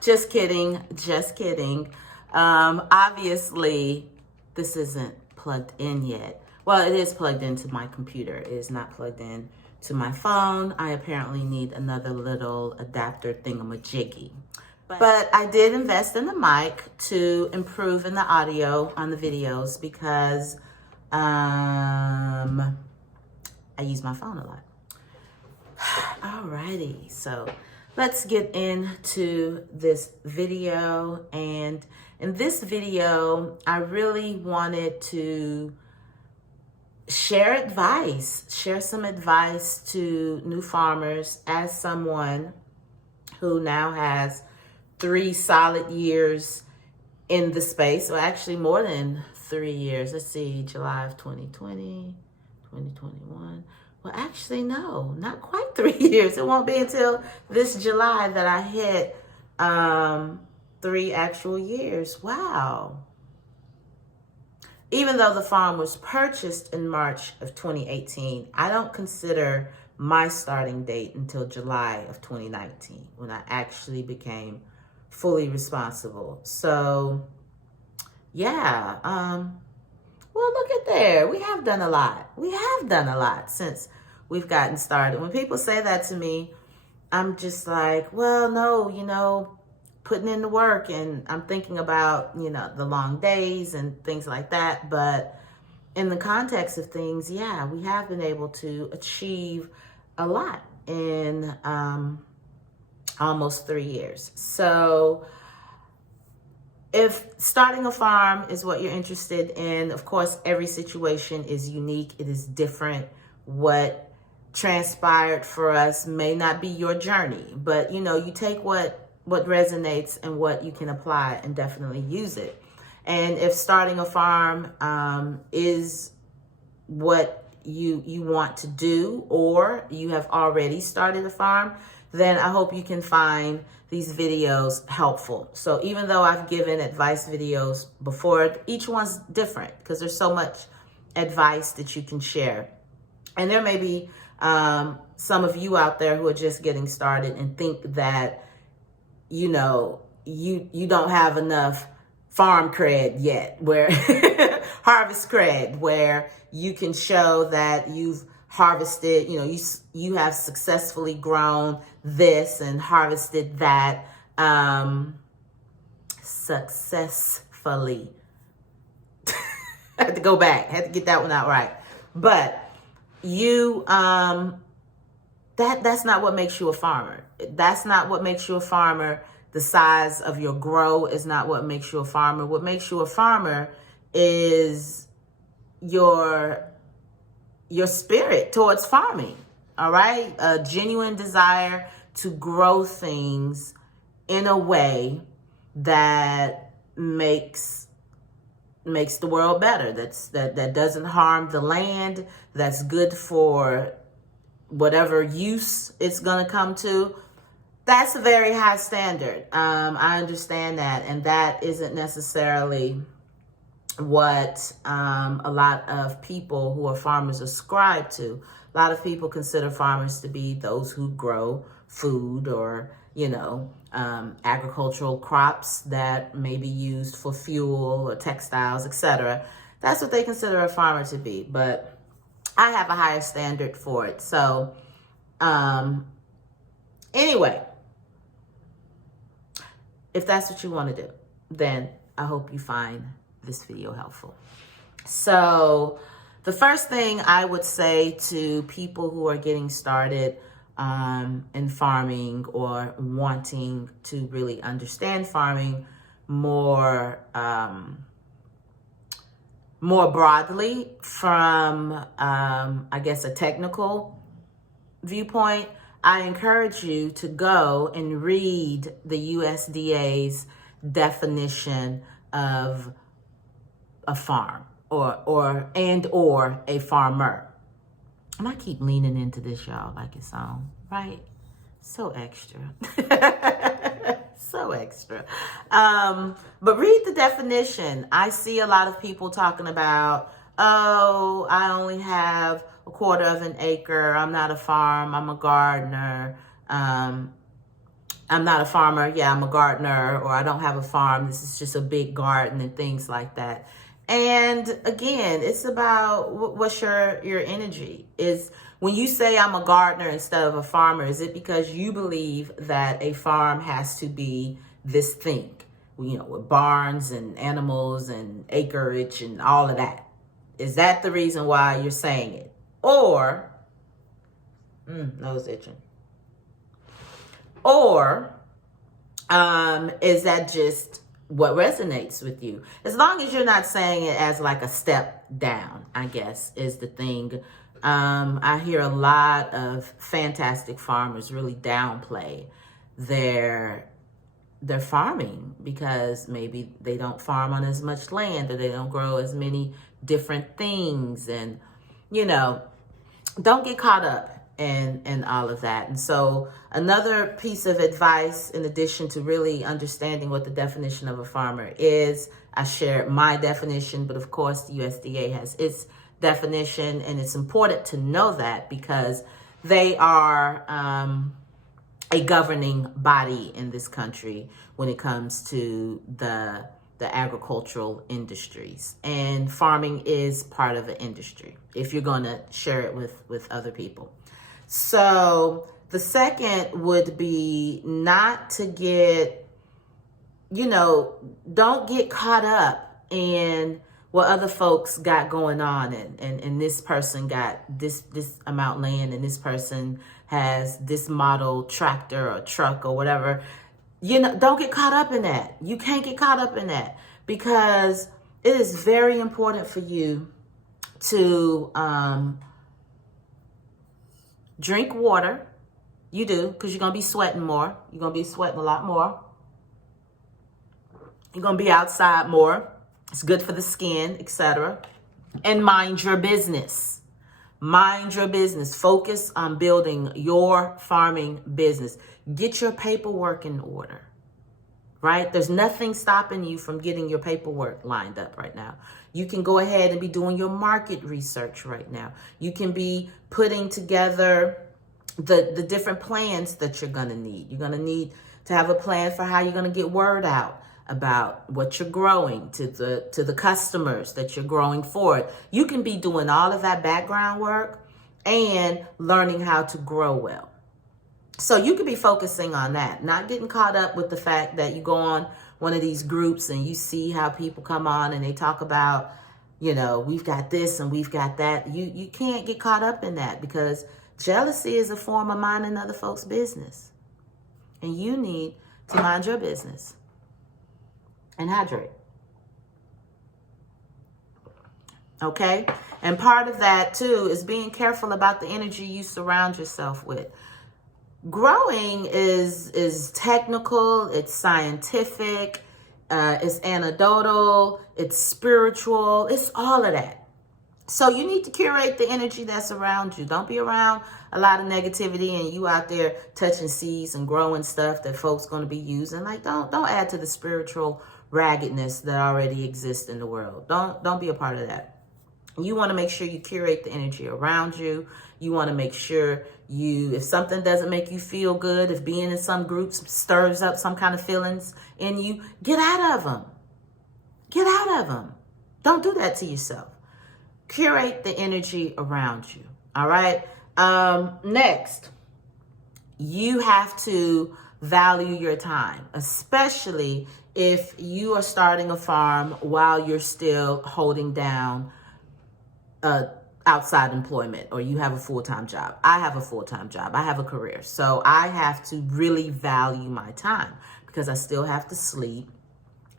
Just kidding. Just kidding. Obviously, this isn't plugged in yet. Well, it is plugged into my computer. It is not plugged in to my phone. I apparently need another little adapter thingamajiggy. But I did invest in the mic to improve in the audio on the videos because I use my phone a lot. Alrighty, so let's get into this video. And in this video, I really wanted to share some advice to new farmers as someone who now has 3 solid years in the space, or actually more than 3 years. Let's see, July of 2020, 2021. Well, actually, no, not quite 3 years. It won't be until this July that I hit 3 actual years. Wow. Even though the farm was purchased in March of 2018, I don't consider my starting date until July of 2019, when I actually became fully responsible. So, yeah, well, look at there. We have done a lot. We have done a lot since we've gotten started. When people say that to me, I'm just like, well, no, putting in the work, and I'm thinking about, the long days and things like that. But in the context of things, yeah, we have been able to achieve a lot in almost 3 years. So if starting a farm is what you're interested in, of course, every situation is unique. It is different. What transpired for us may not be your journey, but you take what resonates and what you can apply and definitely use it. And if starting a farm is what you want to do, or you have already started a farm, then I hope you can find these videos helpful. So even though I've given advice videos before, each one's different because there's so much advice that you can share. And there may be some of you out there who are just getting started and think that, you don't have enough farm cred yet, where harvest cred, where you can show that you've harvested, you have successfully grown this and harvested that successfully. I had to go back, had to get that one out right. But that's not what makes you a farmer. That's not what makes you a farmer. The size of your grow is not what makes you a farmer. What makes you a farmer is your spirit towards farming, all right? A genuine desire to grow things in a way that makes the world better, that doesn't harm the land, that's good for whatever use it's going to come to. That's a very high standard. I understand that, and that isn't necessarily what a lot of people who are farmers ascribe to. A lot of people consider farmers to be those who grow food or, agricultural crops that may be used for fuel or textiles, etc. That's what they consider a farmer to be. But I have a higher standard for it. So, anyway, if that's what you want to do, then I hope you find this video helpful. So the first thing I would say to people who are getting started in farming, or wanting to really understand farming more broadly from, I guess, a technical viewpoint, I encourage you to go and read the USDA's definition of a farm or a farmer. And I keep leaning into this, y'all, like it's on, right? So extra. So extra. But read the definition. I see a lot of people talking about, oh, I only have a quarter of an acre. I'm not a farm. I'm a gardener. I'm not a farmer. Yeah, I'm a gardener, or I don't have a farm. This is just a big garden and things like that. And again, it's about what's your energy. Is when you say I'm a gardener instead of a farmer, is it because you believe that a farm has to be this thing, you know, with barns and animals and acreage and all of that? Is that the reason why you're saying it? Or, nose itching. Or is that just what resonates with you? As long as you're not saying it as like a step down, I guess, is the thing. I hear a lot of fantastic farmers really downplay their farming because maybe they don't farm on as much land, or they don't grow as many different things. And, you know, don't get caught up in all of that. And so another piece of advice, in addition to really understanding what the definition of a farmer is, I shared my definition, but of course the USDA has its definition, and it's important to know that because they are a governing body in this country when it comes to the agricultural industries, and farming is part of an industry if you're going to share it with other people. So the second would be not to get, you know, don't get caught up in what other folks got going on, and this person got this amount land, and this person has this model tractor or truck or whatever. You know, don't get caught up in that. You can't get caught up in that, because it is very important for you to drink water. You do, because you're going to be sweating more. You're going to be sweating a lot more. You're going to be outside more. It's good for the skin, etc. And mind your business. Mind your business. Focus on building your farming business. Get your paperwork in order, right? There's nothing stopping you from getting your paperwork lined up right now. You can go ahead and be doing your market research right now. You can be putting together the different plans that you're going to need. You're going to need to have a plan for how you're going to get word out about what you're growing to the customers that you're growing for. You can be doing all of that background work and learning how to grow well. So you could be focusing on that, not getting caught up with the fact that you go on one of these groups and you see how people come on and they talk about, you know, we've got this and we've got that. You can't get caught up in that, because jealousy is a form of minding other folks' business. And you need to mind your business and hydrate. Okay? And part of that too is being careful about the energy you surround yourself with. Growing is technical, it's scientific, it's anecdotal, it's spiritual, it's all of that. So you need to curate the energy that's around you. Don't be around a lot of negativity and you out there touching seeds and growing stuff that folks going to be using. Like, don't add to the spiritual raggedness that already exists in the world. Don't be a part of that. You want to make sure you curate the energy around you. You want to make sure if something doesn't make you feel good, if being in some groups stirs up some kind of feelings in you, get out of them. Get out of them. Don't do that to yourself. Curate the energy around you. All right. Next, you have to value your time, especially if you are starting a farm while you're still holding down outside employment, or you have a full-time job. I have a full-time job. I have a career. So I have to really value my time, because I still have to sleep.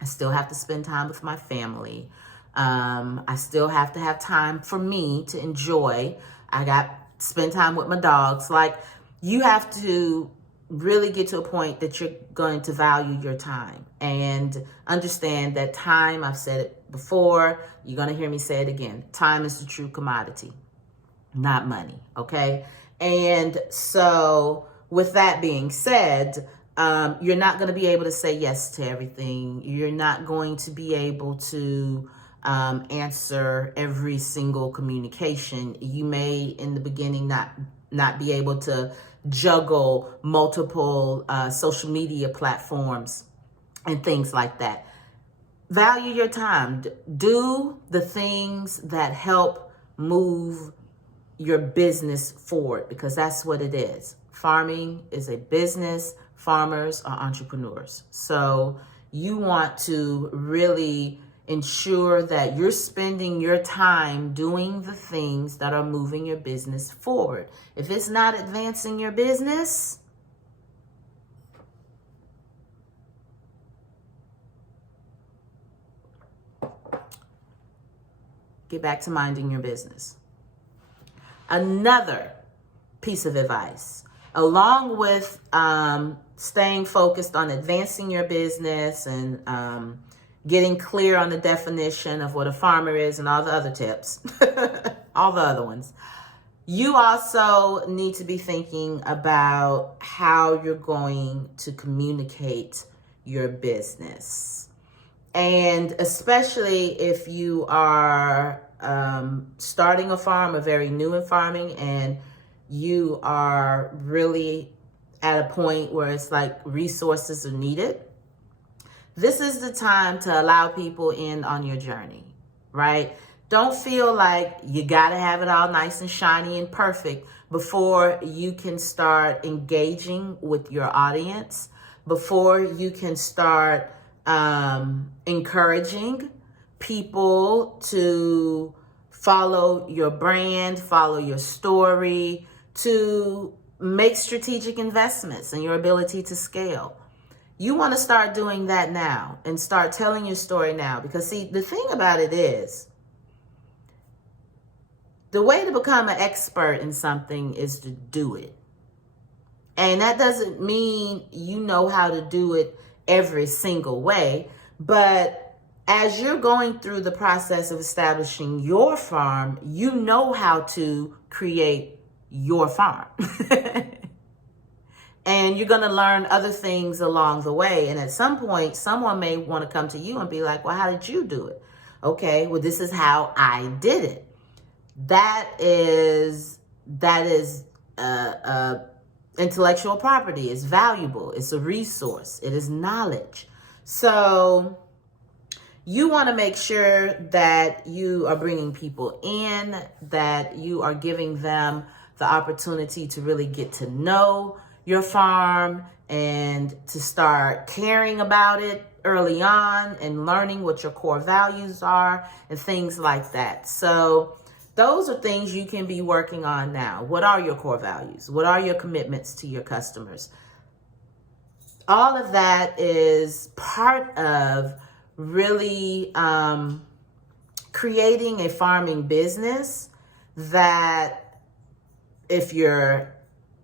I still have to spend time with my family. I still have to have time for me to enjoy. I got spend time with my dogs. Like, you have to really get to a point that you're going to value your time and understand that time, I've said it before, you're going to hear me say it again, time is the true commodity, not money. Okay. And so with that being said, you're not going to be able to say yes to everything. You're not going to be able to answer every single communication. You may in the beginning not not be able to juggle multiple social media platforms and things like that. Value your time. Do the things that help move your business forward, because that's what it is. Farming is a business. Farmers are entrepreneurs. So you want to really ensure that you're spending your time doing the things that are moving your business forward. If it's not advancing your business, get back to minding your business. Another piece of advice, along with staying focused on advancing your business and getting clear on the definition of what a farmer is and all the other tips, all the other ones, you also need to be thinking about how you're going to communicate your business. And especially if you are starting a farm or very new in farming, and you are really at a point where it's like resources are needed, this is the time to allow people in on your journey, right? Don't feel like you got to have it all nice and shiny and perfect before you can start engaging with your audience, before you can start encouraging people to follow your brand, follow your story, to make strategic investments in your ability to scale. You want to start doing that now and start telling your story now, because see, the thing about it is, the way to become an expert in something is to do it. And that doesn't mean you know how to do it every single way, but as you're going through the process of establishing your farm, you know how to create your farm. And you're going to learn other things along the way. And at some point, someone may want to come to you and be like, well, how did you do it? Okay, well, this is how I did it. That is intellectual property. It's valuable. It's a resource. It is knowledge. So you want to make sure that you are bringing people in, that you are giving them the opportunity to really get to know your farm and to start caring about it early on and learning what your core values are and things like that. So those are things you can be working on now. What are your core values? What are your commitments to your customers? All of that is part of really creating a farming business that, if you're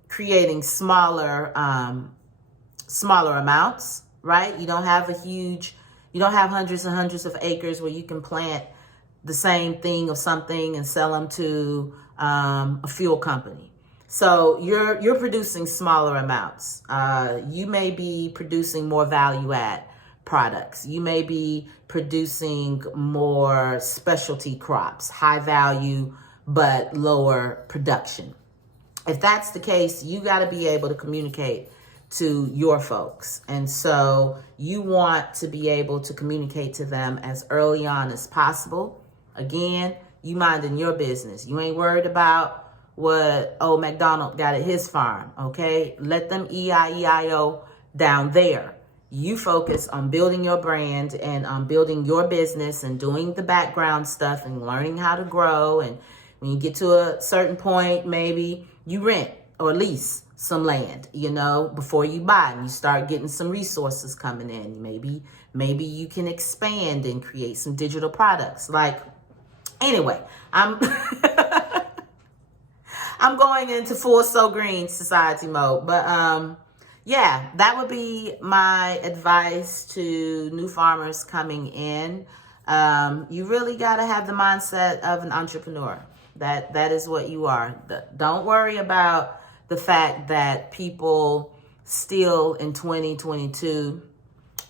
creating smaller amounts, right? You don't have hundreds and hundreds of acres where you can plant the same thing of something and sell them to a fuel company. So you're producing smaller amounts. You may be producing more value add products. You may be producing more specialty crops, high value, but lower production. If that's the case, you got to be able to communicate to your folks. And so you want to be able to communicate to them as early on as possible. Again, you minding your business. You ain't worried about what old McDonald got at his farm, okay? Let them E-I-E-I-O down there. You focus on building your brand and on building your business and doing the background stuff and learning how to grow. And when you get to a certain point, maybe you rent or lease some land, before you buy, and you start getting some resources coming in. Maybe you can expand and create some digital products. Anyway, I'm going into full So Green society mode, but yeah, that would be my advice to new farmers coming in. You really got to have the mindset of an entrepreneur. That is what you are. Don't worry about the fact that people still in 2022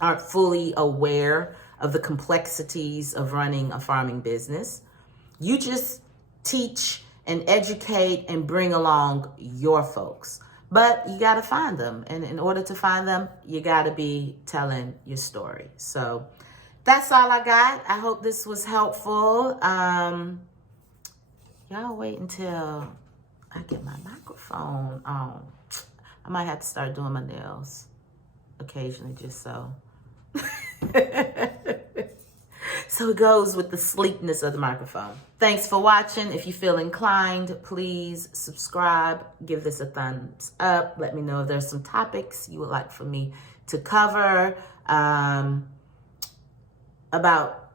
aren't fully aware of the complexities of running a farming business. You just teach and educate and bring along your folks. But you got to find them. And in order to find them, you got to be telling your story. So that's all I got. I hope this was helpful. Y'all wait until I get my microphone on. I might have to start doing my nails occasionally just so. So it goes with the sleekness of the microphone. Thanks for watching. If you feel inclined, please subscribe. Give this a thumbs up. Let me know if there's some topics you would like for me to cover about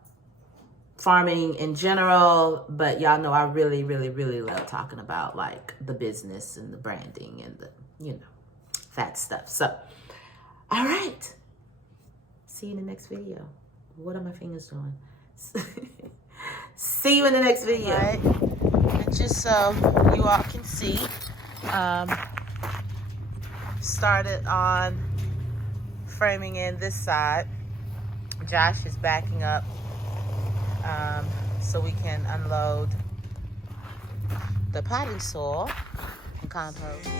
farming in general. But y'all know I really, really, really love talking about like the business and the branding and the, that stuff. So, all right. See you in the next video. What are my fingers doing? See you in the next video. Right. And just so you all can see, started on framing in this side. Josh is backing up so we can unload the potting soil and compost.